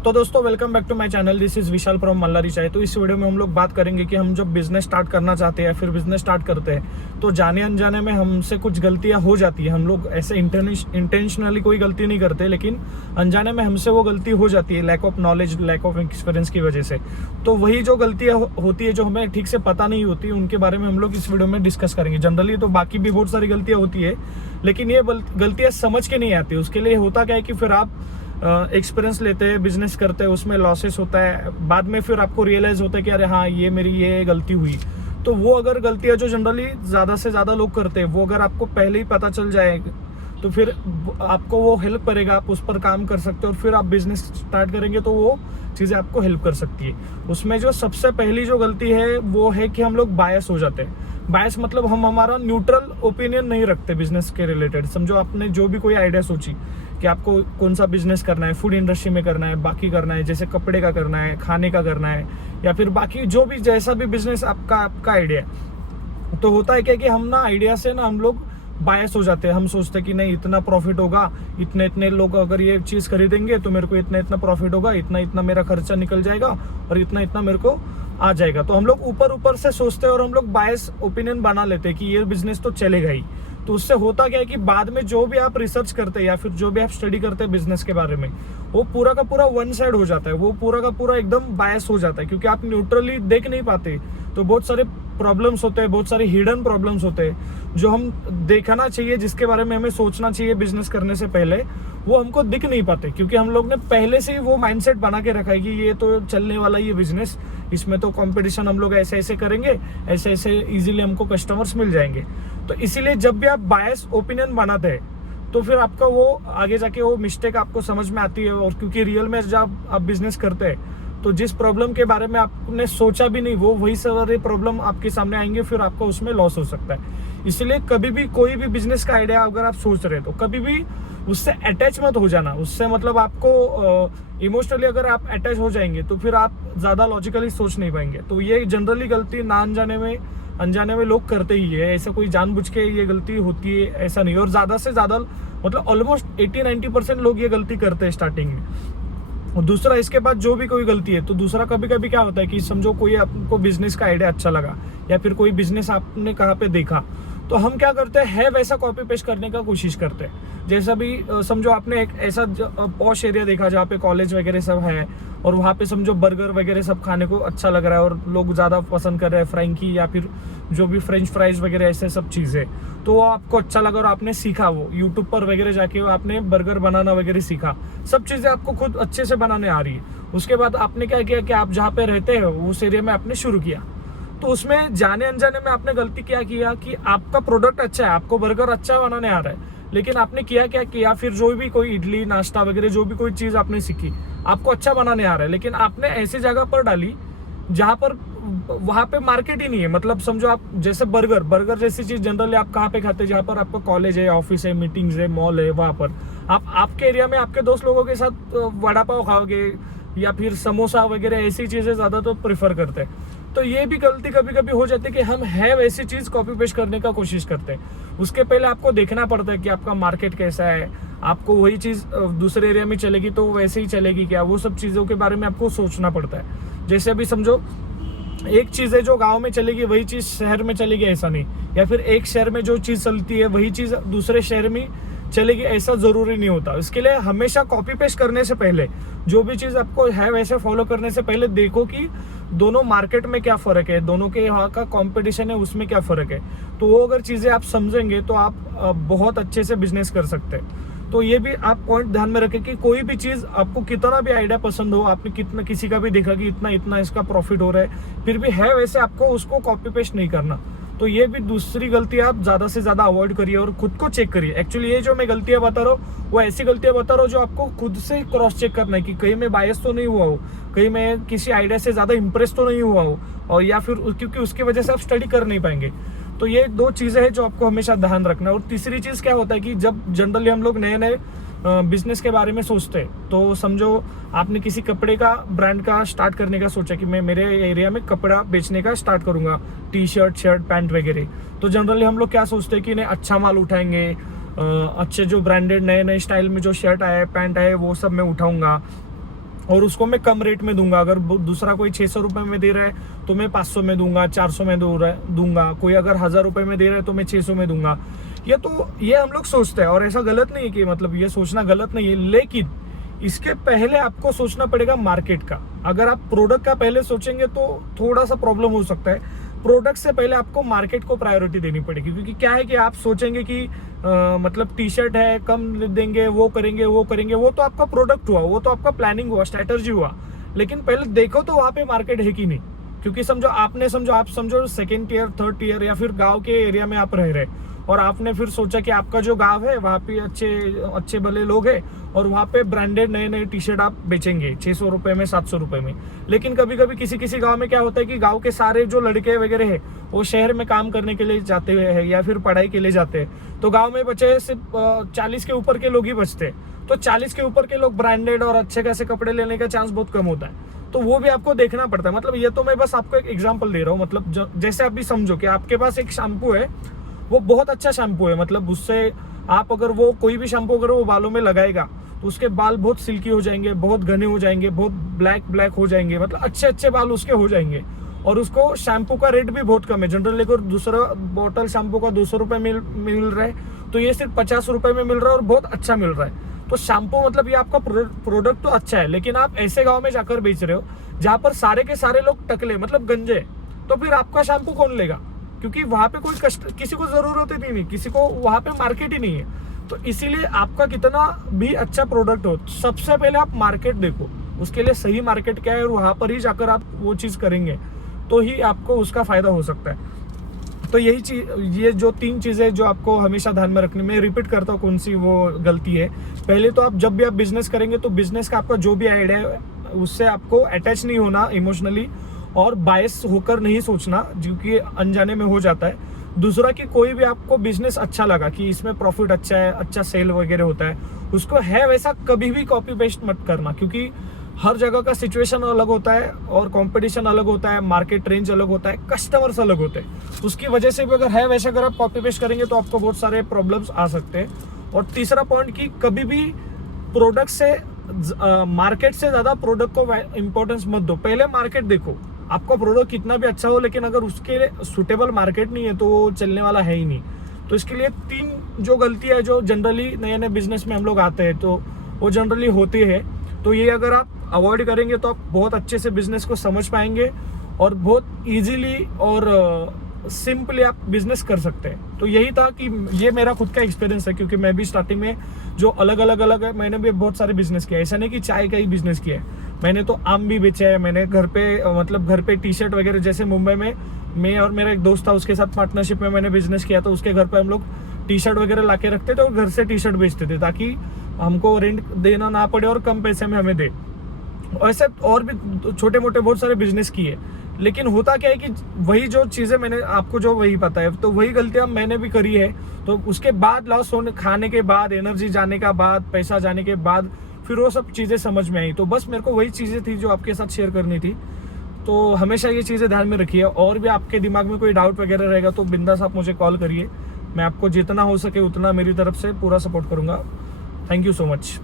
तो दोस्तों welcome back to my channel. This is Vishal from Mallari chai. तो इस वीडियो में हम लोग बात करेंगे कि हम जब बिजनेस स्टार्ट करना चाहते हैं या फिर बिजनेस स्टार्ट करते हैं तो जाने अनजाने में हमसे कुछ गलतियां हो जाती है। हम लोग ऐसे इंटेंशनली कोई गलती नहीं करते, लेकिन अनजाने में हमसे वो गलती हो जाती है, lack of knowledge, lack of experience की वजह से। तो वही जो गलतियां होती है जो हमें ठीक से पता नहीं होती, उनके बारे में हम लोग इस वीडियो में डिस्कस करेंगे। जनरली तो बाकी भी बहुत सारी गलतियां होती है, लेकिन ये गलतियां समझ के नहीं आती। उसके लिए होता क्या है कि फिर आप एक्सपीरियंस लेते हैं, बिजनेस करते हैं, उसमें लॉसेस होता है, बाद में फिर आपको रियलाइज होता है कि अरे हाँ ये मेरी ये गलती हुई। तो वो अगर गलतियां जो जनरली ज़्यादा से ज़्यादा लोग करते हैं, वो अगर आपको पहले ही पता चल जाए तो फिर आपको वो हेल्प करेगा, आप उस पर काम कर सकते हो और फिर आप बिजनेस स्टार्ट करेंगे तो वो चीज़ें आपको हेल्प कर सकती है। उसमें जो सबसे पहली जो गलती है वो है कि हम लोग बायस हो जाते हैं। बायस मतलब हम हमारा न्यूट्रल ओपिनियन नहीं रखते बिजनेस के रिलेटेड। समझो आपने जो भी कोई आइडिया सोची कि आपको कौन सा बिजनेस करना है, फूड इंडस्ट्री में करना है, बाकी करना है, जैसे कपड़े का करना है, खाने का करना है, या फिर बाकी जो भी जैसा भी बिजनेस आपका आइडिया है। तो होता है क्या कि हम ना आइडिया से ना हम लोग बायस हो जाते हैं। हम सोचते हैं कि नहीं इतना प्रॉफिट होगा, इतने इतने लोग अगर ये चीज़ खरीदेंगे तो मेरे को इतना इतना प्रॉफिट होगा, इतना इतना मेरा खर्चा निकल जाएगा और इतना इतना मेरे को आ जाएगा। तो हम लोग ऊपर से सोचते हैं और हम लोग बायस ओपिनियन बना लेते हैं कि ये बिजनेस तो चलेगा ही। तो उससे होता क्या है कि बाद में जो भी आप रिसर्च करते हैं या फिर जो भी आप स्टडी करते हैं बिजनेस के बारे में, वो पूरा का पूरा वन साइड हो जाता है, वो पूरा का पूरा एकदम बायस हो जाता है, क्योंकि आप न्यूट्रली देख नहीं पाते। तो बहुत सारे प्रॉब्लम्स होते हैं, बहुत सारे हिडन प्रॉब्लम्स होते हैं जो हम देखना चाहिए, जिसके बारे में हमें सोचना चाहिए बिजनेस करने से पहले, वो हमको दिख नहीं पाते, क्योंकि हम लोग ने पहले से ही वो माइंडसेट बना के रखा है कि ये तो चलने वाला ये बिजनेस, इसमें तो कंपटीशन हम लोग ऐसे ऐसे करेंगे, ऐसे ऐसे इजीली हमको कस्टमर्स मिल जाएंगे। तो इसीलिए जब भी आप बायस ओपिनियन बनाते हैं तो फिर आपका वो आगे जाके वो मिस्टेक आपको समझ में आती है। और क्योंकि रियल में जब आप बिजनेस करते हैं तो जिस प्रॉब्लम के बारे में आपने सोचा भी नहीं, वो वही सारे प्रॉब्लम आपके सामने आएंगे, फिर आपका उसमें लॉस हो सकता है। इसलिए कभी भी कोई भी बिजनेस का आइडिया अगर आप सोच रहे हैं तो कभी भी उससे अटैच मत हो जाना। उससे मतलब आपको इमोशनली अगर आप अटैच हो जाएंगे तो फिर आप ज़्यादा लॉजिकली सोच नहीं पाएंगे। तो ये जनरली गलती ना अनजाने में लोग करते ही है। ऐसा कोई जानबूझ के ये गलती होती है ऐसा नहीं। और ज़्यादा से ज़्यादा मतलब ऑलमोस्ट 80-90% लोग ये गलती करते हैं स्टार्टिंग में। और दूसरा, इसके बाद जो भी कोई गलती है तो दूसरा, कभी कभी क्या होता है कि समझो कोई आपको बिजनेस का आइडिया अच्छा लगा या फिर कोई बिजनेस आपने कहाँ पे देखा, तो हम क्या करते हैं वैसा कॉपी पेस्ट करने का कोशिश करते हैं। जैसा भी समझो आपने एक ऐसा पॉश एरिया देखा जहाँ पे कॉलेज वगैरह सब है और वहाँ पे समझो बर्गर वगैरह सब खाने को अच्छा लग रहा है और लोग ज़्यादा पसंद कर रहे हैं फ्रैंकी या फिर जो भी फ्रेंच फ्राइज वगैरह ऐसे सब चीज़ें, तो वो आपको अच्छा लगा और आपने सीखा, वो यूट्यूब पर वगैरह जाके आपने बर्गर बनाना वगैरह सीखा, सब चीज़ें आपको खुद अच्छे से बनाने आ रही है। उसके बाद आपने क्या किया कि आप जहाँ पे रहते हैं उस एरिया में आपने शुरू किया। तो उसमें जाने अनजाने में आपने गलती क्या किया कि आपका प्रोडक्ट अच्छा है, आपको बर्गर अच्छा बनाने आ रहा है, लेकिन आपने क्या किया फिर जो भी कोई इडली नाश्ता वगैरह जो भी कोई चीज़ आपने सीखी, आपको अच्छा बनाने आ रहा है, लेकिन आपने ऐसी जगह पर डाली जहाँ पर वहाँ पे मार्केट ही नहीं है। मतलब समझो आप जैसे बर्गर जैसी चीज़ जनरली आप कहाँ पे खाते हैं, जहाँ पर आपका कॉलेज है, ऑफिस है, मीटिंग्स है, मॉल है, वहाँ पर आपके एरिया में आपके दोस्त लोगों के साथ वड़ा पाव खाओगे या फिर समोसा वगैरह ऐसी चीज़ें ज़्यादा तो प्रेफर करते हैं। तो ये भी गलती कभी कभी हो जाती है कि हम है वैसी चीज़ कॉपी पेस्ट करने का कोशिश करते हैं। उसके पहले आपको देखना पड़ता है कि आपका मार्केट कैसा है, आपको वही चीज़ दूसरे एरिया में चलेगी तो वैसे ही चलेगी क्या, वो सब चीज़ों के बारे में आपको सोचना पड़ता है। जैसे अभी समझो एक चीज़ है जो गांव में चलेगी वही चीज़ शहर में चलेगी ऐसा नहीं, या फिर एक शहर में जो चीज़ चलती है वही चीज़ दूसरे शहर में चलेगी ऐसा ज़रूरी नहीं होता। इसके लिए हमेशा कॉपी पेस्ट करने से पहले, जो भी चीज़ आपको है वैसे फॉलो करने से पहले देखो कि दोनों मार्केट में क्या फ़र्क है, दोनों के यहाँ का कंपटीशन है उसमें क्या फ़र्क है। तो वो अगर चीज़ें आप समझेंगे तो आप बहुत अच्छे से बिजनेस कर सकते हैं। तो ये भी आप पॉइंट ध्यान में रखें कि कोई भी चीज़ आपको कितना भी आइडिया पसंद हो, आपने कितना किसी का भी देखा कि इतना इतना इसका प्रॉफिट हो रहा है, फिर भी है वैसे आपको उसको कॉपी पेस्ट नहीं करना। तो ये भी दूसरी गलती आप ज़्यादा से ज़्यादा अवॉइड करिए और खुद को चेक करिए। एक्चुअली ये जो मैं गलतियाँ बता रहा हूँ वो ऐसी गलतियाँ बता रहा हूँ जो आपको खुद से क्रॉस चेक करना है कि कहीं मैं बायस तो नहीं हुआ हो, कहीं मैं किसी आइडिया से ज़्यादा इंप्रेस तो नहीं हुआ हो, और या फिर क्योंकि उसकी वजह से आप स्टडी कर नहीं पाएंगे। तो ये दो चीज़ें हैं जो आपको हमेशा ध्यान रखना है। और तीसरी चीज़ क्या होता है कि जब जनरली हम लोग नए नए बिजनेस के बारे में सोचते हैं, तो समझो आपने किसी कपड़े का ब्रांड का स्टार्ट करने का सोचा कि मैं मेरे एरिया में कपड़ा बेचने का स्टार्ट करूंगा, टी शर्ट पैंट वगैरह। तो जनरली हम लोग क्या सोचते हैं कि नहीं अच्छा माल उठाएंगे, अच्छे जो ब्रांडेड नए नए स्टाइल में जो शर्ट आए पैंट आए वो सब मैं उठाऊंगा और उसको मैं कम रेट में दूंगा। अगर दूसरा कोई 600 रुपये में दे रहा है तो मैं 500 में दूंगा, 400 में दूंगा। कोई अगर 1000 रुपये में दे रहा है तो मैं 600 में दूंगा। ये हम लोग सोचते हैं, और ऐसा गलत नहीं है कि मतलब ये सोचना गलत नहीं है, लेकिन इसके पहले आपको सोचना पड़ेगा मार्केट का। अगर आप प्रोडक्ट का पहले सोचेंगे तो थोड़ा सा प्रॉब्लम हो सकता है। प्रोडक्ट से पहले आपको मार्केट को प्रायोरिटी देनी पड़ेगी, क्योंकि क्या है कि आप सोचेंगे कि मतलब टी शर्ट है, कम देंगे, वो करेंगे, वो तो आपका प्रोडक्ट हुआ, वो तो आपका प्लानिंग हुआ, स्ट्रेटजी हुआ। लेकिन पहले देखो तो वहाँ पे मार्केट है कि नहीं। क्योंकि आप समझो सेकेंड टियर, थर्ड टियर या फिर गाँव के एरिया में आप रह रहे, और आपने फिर सोचा कि आपका जो गांव है वहाँ पे अच्छे भले लोग हैं, और वहाँ पे ब्रांडेड नए टी शर्ट आप बेचेंगे 600 रुपये में, 700 रुपये में। लेकिन कभी कभी किसी गांव में क्या होता है कि गांव के सारे जो लड़के वगैरह है वो शहर में काम करने के लिए जाते हुए हैं या फिर पढ़ाई के लिए जाते हैं, तो गाँव में बचे सिर्फ 40 के ऊपर के लोग ही बचते हैं। तो 40 के ऊपर के लोग ब्रांडेड और अच्छे खासे कपड़े लेने का चांस बहुत कम होता है। तो वो भी आपको देखना पड़ता है। मतलब ये तो मैं बस आपको एक एग्जाम्पल दे रहा हूँ। मतलब जैसे आप भी समझो कि आपके पास एक शैम्पू है, वो बहुत अच्छा शैम्पू है, मतलब उससे आप अगर वो कोई भी शैम्पू अगर वो बालों में लगाएगा तो उसके बाल बहुत सिल्की हो जाएंगे, बहुत घने हो जाएंगे, बहुत ब्लैक हो जाएंगे, मतलब अच्छे बाल उसके हो जाएंगे। और उसको शैम्पू का रेट भी बहुत कम है। जनरली अगर दूसरा बॉटल शैम्पू का 200 रुपये मिल रहा है तो ये सिर्फ 50 रुपये में मिल रहा है और बहुत अच्छा मिल रहा है। तो शैम्पू मतलब ये आपका प्रोडक्ट तो अच्छा है, लेकिन आप ऐसे गाँव में जाकर बेच रहे हो जहाँ पर सारे के सारे लोग टकले मतलब गंजे, तो फिर आपका शैम्पू कौन लेगा? क्योंकि वहां पे किसी को जरूरत ही नहीं, किसी को वहां पे मार्केट ही नहीं है। तो इसीलिए आपका कितना भी अच्छा प्रोडक्ट हो, सबसे पहले आप मार्केट देखो, उसके लिए सही मार्केट क्या है, और वहां पर ही जाकर आप वो चीज करेंगे तो ही आपको उसका फायदा हो सकता है। तो यही चीज, ये जो 3 चीजें जो आपको हमेशा ध्यान में रखनी, मैं रिपीट करता हूँ कौन सी वो गलती है। पहले तो आप जब भी आप बिजनेस करेंगे तो बिजनेस का आपका जो भी आइडिया है उससे आपको अटैच नहीं होना इमोशनली, और बायस होकर नहीं सोचना, जो कि अनजाने में हो जाता है। दूसरा कि कोई भी आपको बिजनेस अच्छा लगा कि इसमें प्रॉफिट अच्छा है, अच्छा सेल वगैरह होता है, उसको है वैसा कभी भी कॉपी पेस्ट मत करना, क्योंकि हर जगह का सिचुएशन अलग होता है और कंपटीशन अलग होता है, मार्केट रेंज अलग होता है, कस्टमर्स अलग होते हैं। उसकी वजह से भी अगर है वैसा अगर आप कॉपी पेस्ट करेंगे तो आपको बहुत सारे प्रॉब्लम्स आ सकते हैं। और तीसरा पॉइंट कि कभी भी प्रोडक्ट से मार्केट से ज़्यादा प्रोडक्ट को इम्पोर्टेंस मत दो। पहले मार्केट देखो, आपका प्रोडक्ट कितना भी अच्छा हो, लेकिन अगर उसके सुटेबल मार्केट नहीं है तो वो चलने वाला है ही नहीं। तो इसके लिए 3 जो गलती है जो जनरली नए बिजनेस में हम लोग आते हैं तो वो जनरली होती है। तो ये अगर आप अवॉइड करेंगे तो आप बहुत अच्छे से बिजनेस को समझ पाएंगे और बहुत इजीली और सिंपली आप बिजनेस कर सकते हैं। तो यही था कि ये मेरा खुद का एक्सपीरियंस है, क्योंकि मैं भी स्टार्टिंग में जो अलग है, मैंने भी बहुत सारे बिजनेस किया है। ऐसा नहीं कि चाय का ही बिजनेस किया है, मैंने तो आम भी बेचा है। मैंने घर पे टी शर्ट वगैरह, जैसे मुंबई में मैं और मेरा एक दोस्त था, उसके साथ पार्टनरशिप में मैंने बिजनेस किया। तो उसके घर पे हम लोग टी शर्ट वगैरह ला के रखते थे और घर से टी शर्ट बेचते थे, ताकि हमको रेंट देना ना पड़े और कम पैसे में हमें दे। ऐसे और भी छोटे मोटे बहुत सारे बिजनेस किए। लेकिन होता क्या है कि वही जो चीज़ें मैंने आपको जो वही पता है, तो वही गलतियां मैंने भी करी है। तो उसके बाद लॉस होने, खाने के बाद, एनर्जी जाने का बाद, पैसा जाने के बाद फिर वो सब चीज़ें समझ में आई। तो बस मेरे को वही चीज़ें थी जो आपके साथ शेयर करनी थी। तो हमेशा ये चीज़ें ध्यान में रखिए। और भी आपके दिमाग में कोई डाउट वगैरह रहेगा तो बिंदास आप मुझे कॉल करिए, मैं आपको जितना हो सके उतना मेरी तरफ से पूरा सपोर्ट करूँगा। Thank you so much.